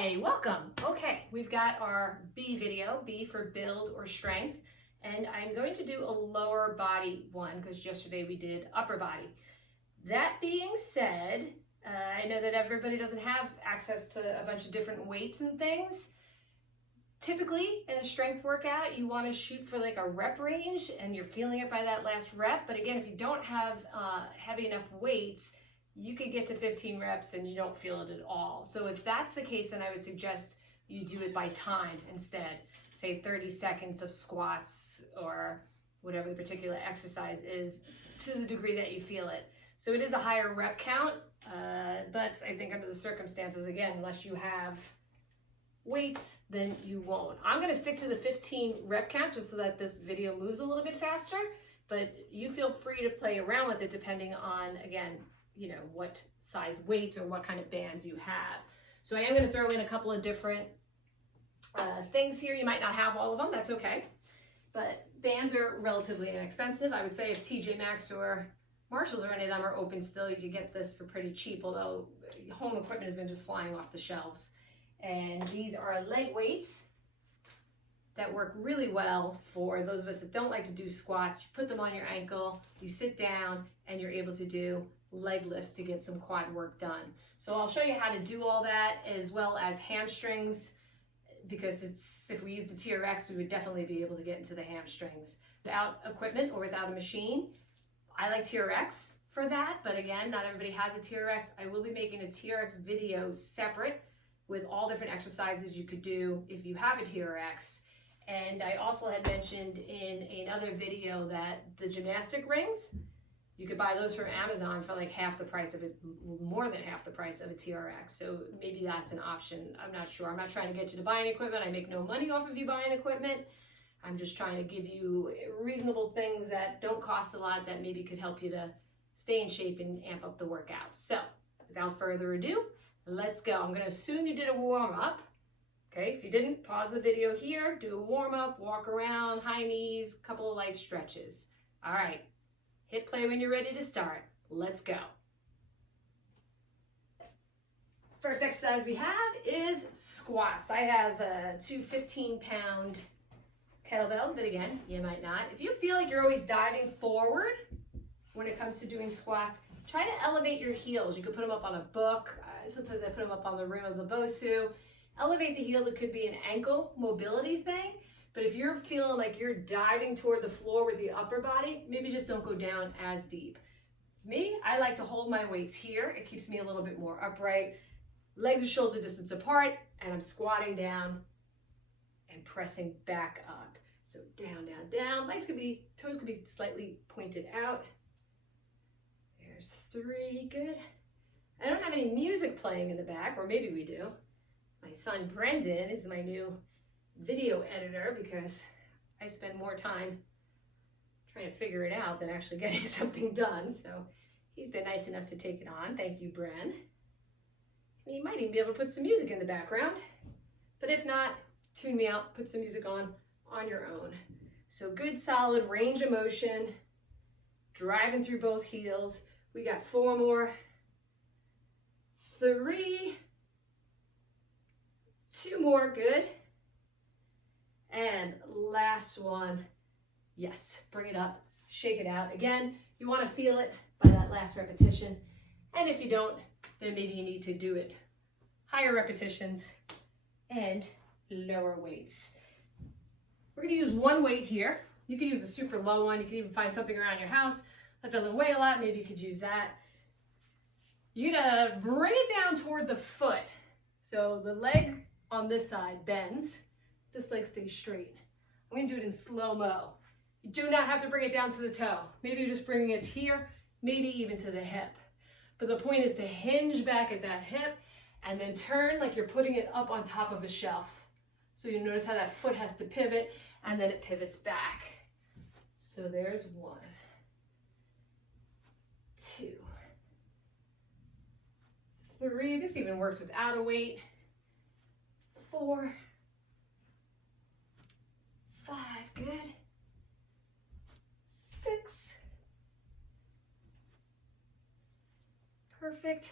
Hi, welcome. Okay, we've got our B video, B for build or strength, and I'm going to do a lower body one because yesterday we did upper body. That being said, I know that everybody doesn't have access to a bunch of different weights and things. Typically in a strength workout, you want to shoot for like a rep range and you're feeling it by that last rep. But again, if you don't have heavy enough weights, you could get to 15 reps and you don't feel it at all. So if that's the case, then I would suggest you do it by time instead. Say 30 seconds of squats or whatever the particular exercise is to the degree that you feel it. So it is a higher rep count, but I think under the circumstances, again, unless you have weights, then you won't. I'm going to stick to the 15 rep count just so that this video moves a little bit faster, but you feel free to play around with it depending on, again, you know, what size weights or what kind of bands you have. So I am going to throw in a couple of different things here. You might not have all of them, that's okay. But bands are relatively inexpensive. I would say if TJ Maxx or Marshalls or any of them are open still, you can get this for pretty cheap, although home equipment has been just flying off the shelves. And these are leg weights that work really well for those of us that don't like to do squats. You put them on your ankle, you sit down, and you're able to do leg lifts to get some quad work done. So I'll show you how to do all that, as well as hamstrings, because if we use the TRX, we would definitely be able to get into the hamstrings. Without equipment or without a machine, I like TRX for that, but again, not everybody has a TRX. I will be making a TRX video separate with all different exercises you could do if you have a TRX. And I also had mentioned in another video that the gymnastic rings, you could buy those from Amazon for like half the price of it, more than half the price of a TRX. So maybe that's an option. I'm not sure. I'm not trying to get you to buy equipment. I make no money off of you buying equipment. I'm just trying to give you reasonable things that don't cost a lot that maybe could help you to stay in shape and amp up the workout. So without further ado, let's go. I'm going to assume you did a warm up. Okay, if you didn't, pause the video here, do a warm up, walk around, high knees, a couple of light stretches. All right. Hit play when you're ready to start. Let's go. First exercise we have is squats. I have two 15-pound kettlebells, but again, you might not. If you feel like you're always diving forward when it comes to doing squats, try to elevate your heels. You could put them up on a book. Sometimes I put them up on the rim of the Bosu. Elevate the heels. It could be an ankle mobility thing. But if you're feeling like you're diving toward the floor with the upper body, maybe just don't go down as deep. Me, I like to hold my weights here. It keeps me a little bit more upright. Legs are shoulder distance apart, and I'm squatting down and pressing back up. So down, down, down. Toes could be slightly pointed out. There's 3, good. I don't have any music playing in the back, or maybe we do. My son Brendan is my new video editor because I spend more time trying to figure it out than actually getting something done. So he's been nice enough to take it on. Thank you, Bren. And you might even be able to put some music in the background. But if not, tune me out, put some music on your own. So good, solid range of motion, driving through both heels. We got 4 more. 3. 2 more, good. And last one, yes, bring it up, shake it out. Again, you want to feel it by that last repetition. And if you don't, then maybe you need to do it higher repetitions and lower weights. We're going to use one weight here. You can use a super low one. You can even find something around your house that doesn't weigh a lot. Maybe you could use that. You're going to bring it down toward the foot. So the leg on this side bends. This leg stays straight. I'm going to do it in slow-mo. You do not have to bring it down to the toe. Maybe you're just bringing it here, maybe even to the hip. But the point is to hinge back at that hip and then turn like you're putting it up on top of a shelf. So you notice how that foot has to pivot and then it pivots back. So there's 1, 2, 3. This even works without a weight. 4, 5, good. 6, perfect.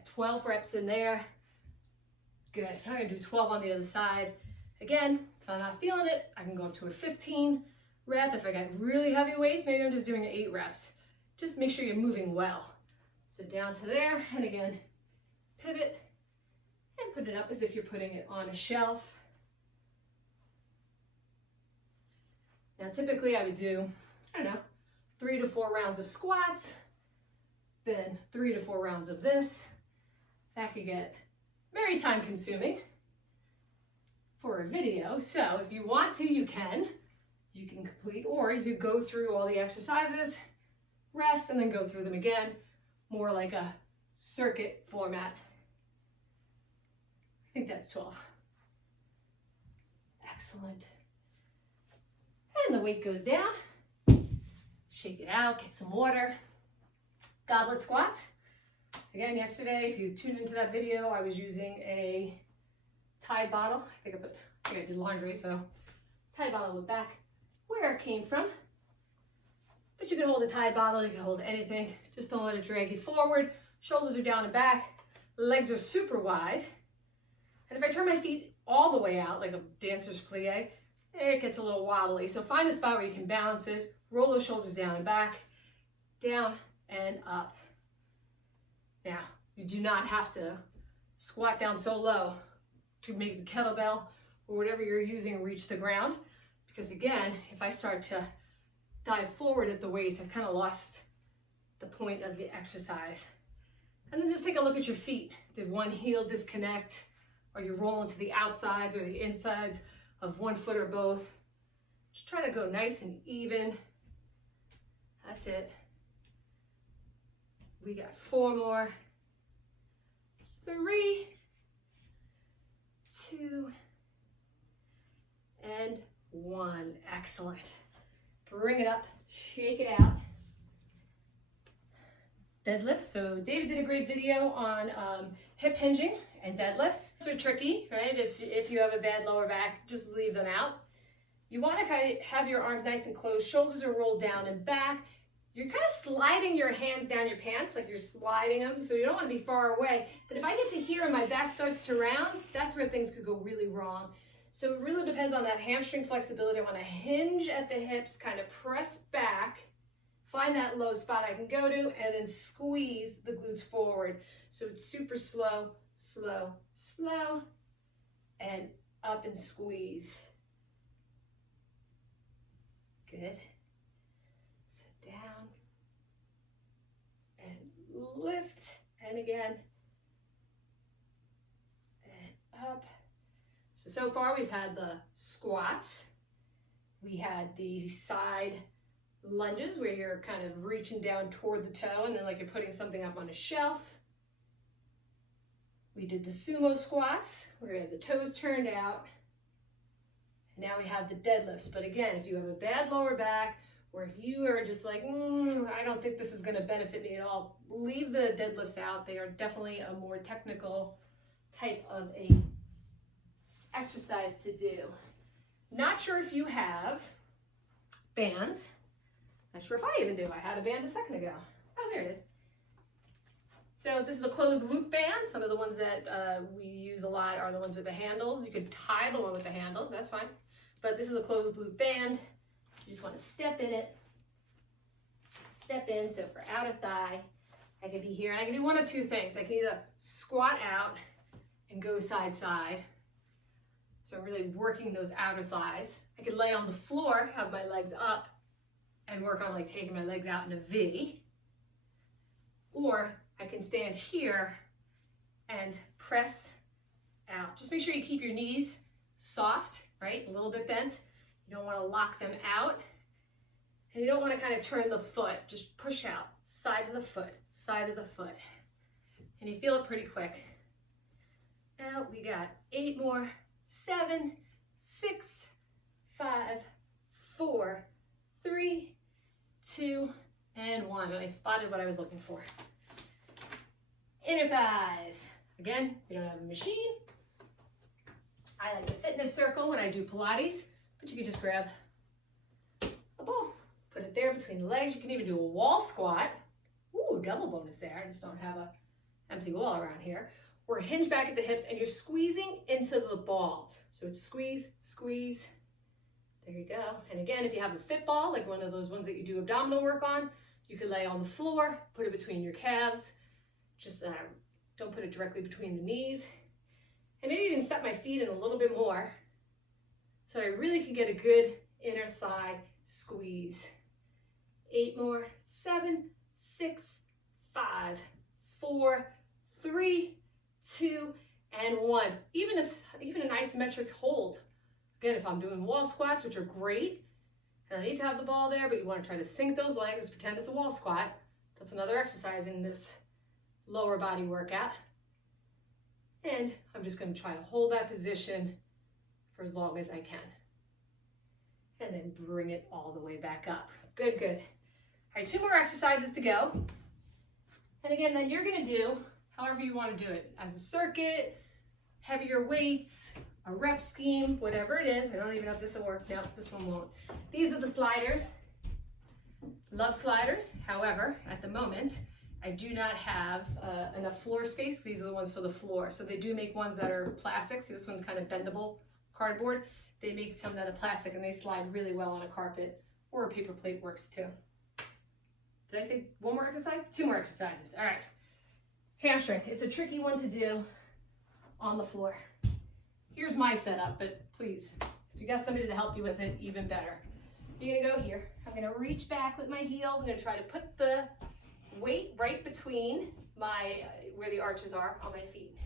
got 12 reps in there. Good. I'm gonna do 12 on the other side. Again, if I'm not feeling it, I can go up to a 15 rep. If I got really heavy weights, maybe I'm just doing 8 reps. Just make sure you're moving well. So down to there, and again, pivot and put it up as if you're putting it on a shelf. Now typically I would do, I don't know, 3 to 4 rounds of squats, then 3 to 4 rounds of this. That could get very time consuming for a video. So if you want to, you can complete, or you could go through all the exercises, rest, and then go through them again, more like a circuit format. I think that's 12. Excellent. And the weight goes down. Shake it out, get some water. Goblet squats. Again, yesterday, if you tuned into that video, I was using a Tide bottle. I think I did laundry, so Tide bottle went back where it came from. But you can hold a Tide bottle, you can hold anything. Just don't let it drag you forward. Shoulders are down and back. Legs are super wide. And if I turn my feet all the way out, like a dancer's plie, it gets a little wobbly. So find a spot where you can balance it. Roll those shoulders down and back, down and up. Now, you do not have to squat down so low to make the kettlebell or whatever you're using reach the ground. Because again, if I start to dive forward at the waist, I've kind of lost the point of the exercise. And then just take a look at your feet. Did one heel disconnect? Are you rolling to the outsides or the insides of one foot or both? Just try to go nice and even. That's it. We got 4 more. 3, 2, and 1. Excellent. Bring it up, shake it out. Deadlifts. So David did a great video on hip hinging and deadlifts. Those are tricky, right? If you have a bad lower back, just leave them out. You want to kind of have your arms nice and closed, shoulders are rolled down and back. You're kind of sliding your hands down your pants, like you're sliding them, so you don't want to be far away. But if I get to here and my back starts to round, that's where things could go really wrong. So it really depends on that hamstring flexibility. I want to hinge at the hips, kind of press back, find that low spot I can go to, and then squeeze the glutes forward. So it's super slow, slow, slow, and up and squeeze. Good. So down and lift, and again, and up. So far we've had the squats, we had the side lunges where you're kind of reaching down toward the toe and then like you're putting something up on a shelf. We did the sumo squats where the toes turned out. And now we have the deadlifts. But again, if you have a bad lower back, or if you are just like, I don't think this is going to benefit me at all, leave the deadlifts out. They are definitely a more technical type of a exercise to do. Not sure if you have bands. Not sure if I even do. I had a band a second ago. Oh, there it is. So this is a closed loop band. Some of the ones that we use a lot are the ones with the handles. You could tie the one with the handles, that's fine. But this is a closed loop band. You just want to step in it. Step in, so for outer thigh, I could be here. And I can do one of two things. I can either squat out and go side side. So I'm really working those outer thighs. I could lay on the floor, have my legs up, and work on like taking my legs out in a V. Or I can stand here and press out. Just make sure you keep your knees soft, right? A little bit bent. You don't want to lock them out. And you don't want to kind of turn the foot. Just push out. Side of the foot, side of the foot. And you feel it pretty quick. Now we got 8 more. 7, 6, 5, 4, 3, 2, and 1. And I spotted what I was looking for. Inner thighs. Again, we don't have a machine. I like the fitness circle when I do Pilates, but you can just grab a ball, put it there between the legs. You can even do a wall squat. Ooh, double bonus there. I just don't have empty wall around here. We're hinged back at the hips and you're squeezing into the ball. So it's squeeze, squeeze. There you go. And again, if you have a fit ball, like one of those ones that you do abdominal work on, you could lay on the floor, put it between your calves. Just don't put it directly between the knees. And maybe even set my feet in a little bit more so I really can get a good inner thigh squeeze. 8 more, 7, 6, 5, 4, 3, 2, and 1. Even an isometric hold. Again, if I'm doing wall squats, which are great, I don't need to have the ball there, but you want to try to sink those legs, pretend it's a wall squat. That's another exercise in this lower body workout. And I'm just going to try to hold that position for as long as I can. And then bring it all the way back up. Good, good. All right, 2 more exercises to go. And again, then you're going to do however you want to do it. As a circuit, heavier weights, a rep scheme, whatever it is. I don't even know if this will work. No, this one won't. These are the sliders. Love sliders. However, at the moment, I do not have enough floor space. These are the ones for the floor. So they do make ones that are plastic. See, this one's kind of bendable cardboard. They make some that are plastic and they slide really well on a carpet, or a paper plate works too. Did I say 1 more exercise? 2 more exercises. All right. Hamstring. It's a tricky one to do on the floor. Here's my setup, but please, if you got somebody to help you with it, even better. You're gonna go here. I'm gonna reach back with my heels. I'm gonna try to put the weight right between where the arches are on my feet.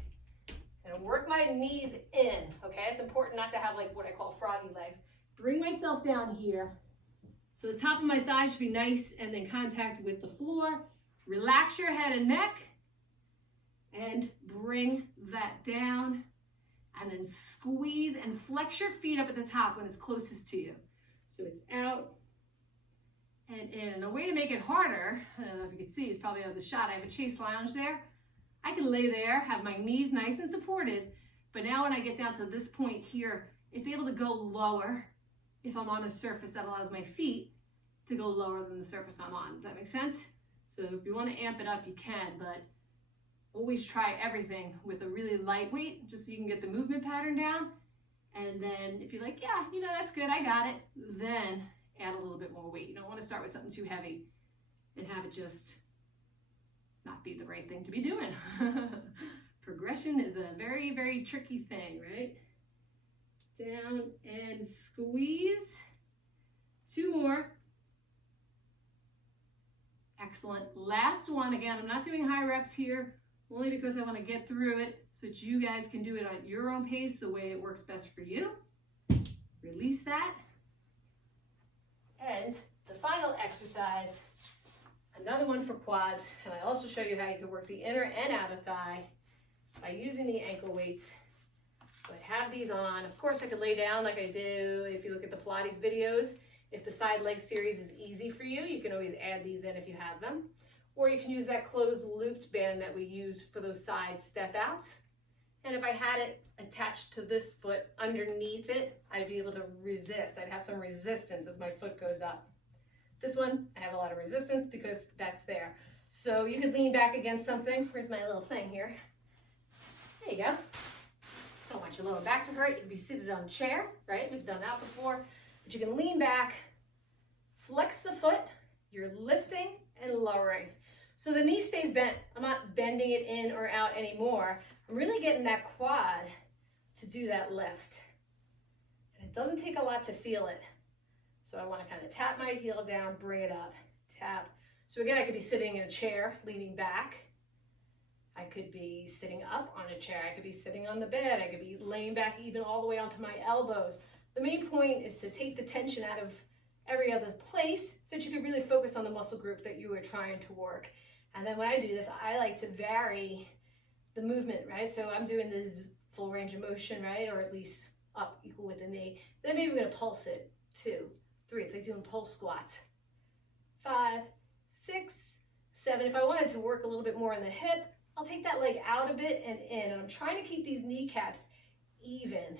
I'm gonna work my knees in, okay? It's important not to have like what I call froggy legs. Bring myself down here. So the top of my thigh should be nice and then contact with the floor. Relax your head and neck and bring that down. And then squeeze and flex your feet up at the top when it's closest to you. So it's out and in. And a way to make it harder, I don't know if you can see, it's probably on the shot. I have a chase lounge there. I can lay there, have my knees nice and supported, but now when I get down to this point here, it's able to go lower if I'm on a surface that allows my feet to go lower than the surface I'm on. Does that make sense? So if you want to amp it up, you can, but always try everything with a really light weight, just so you can get the movement pattern down. And then if you're like, yeah, you know, that's good, I got it, then add a little bit more weight. You don't want to start with something too heavy and have it just not be the right thing to be doing. Progression is a very, very tricky thing, right? Down and squeeze. 2 more. Excellent. Last one. Again, I'm not doing high reps here, only because I want to get through it so that you guys can do it at your own pace, the way it works best for you. Release that. And the final exercise, another one for quads, and I also show you how you can work the inner and outer thigh by using the ankle weights. But have these on. Of course, I could lay down like I do if you look at the Pilates videos. If the side leg series is easy for you, you can always add these in if you have them. Or you can use that closed looped band that we use for those side step outs. And if I had it attached to this foot underneath it, I'd be able to resist. I'd have some resistance as my foot goes up. This one, I have a lot of resistance because that's there. So you could lean back against something. Where's my little thing here? There you go. Don't want your lower back to hurt. You can be seated on a chair, right? We've done that before. But you can lean back, flex the foot. You're lifting and lowering. So the knee stays bent. I'm not bending it in or out anymore. I'm really getting that quad to do that lift. And it doesn't take a lot to feel it. So I want to kind of tap my heel down, bring it up, tap. So again, I could be sitting in a chair, leaning back. I could be sitting up on a chair. I could be sitting on the bed. I could be laying back even all the way onto my elbows. The main point is to take the tension out of every other place so that you can really focus on the muscle group that you are trying to work. And then when I do this, I like to vary the movement, right? So I'm doing this full range of motion, right? Or at least up equal with the knee. Then maybe we're gonna pulse it. 2, 3, it's like doing pulse squats. 5, 6, 7. If I wanted to work a little bit more in the hip, I'll take that leg out a bit and in. And I'm trying to keep these kneecaps even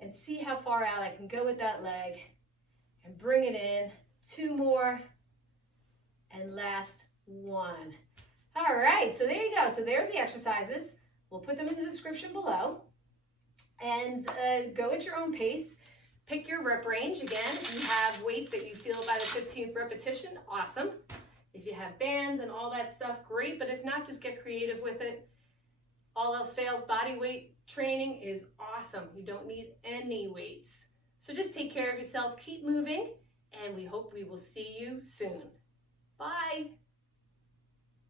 and see how far out I can go with that leg and bring it in. 2 more and last 1. All right, so there you go. So there's the exercises. We'll put them in the description below. And go at your own pace. Pick your rep range. Again, if you have weights that you feel by the 15th repetition, awesome. If you have bands and all that stuff, great. But if not, just get creative with it. All else fails, body weight training is awesome. You don't need any weights. So just take care of yourself, keep moving, and we hope we will see you soon. Bye.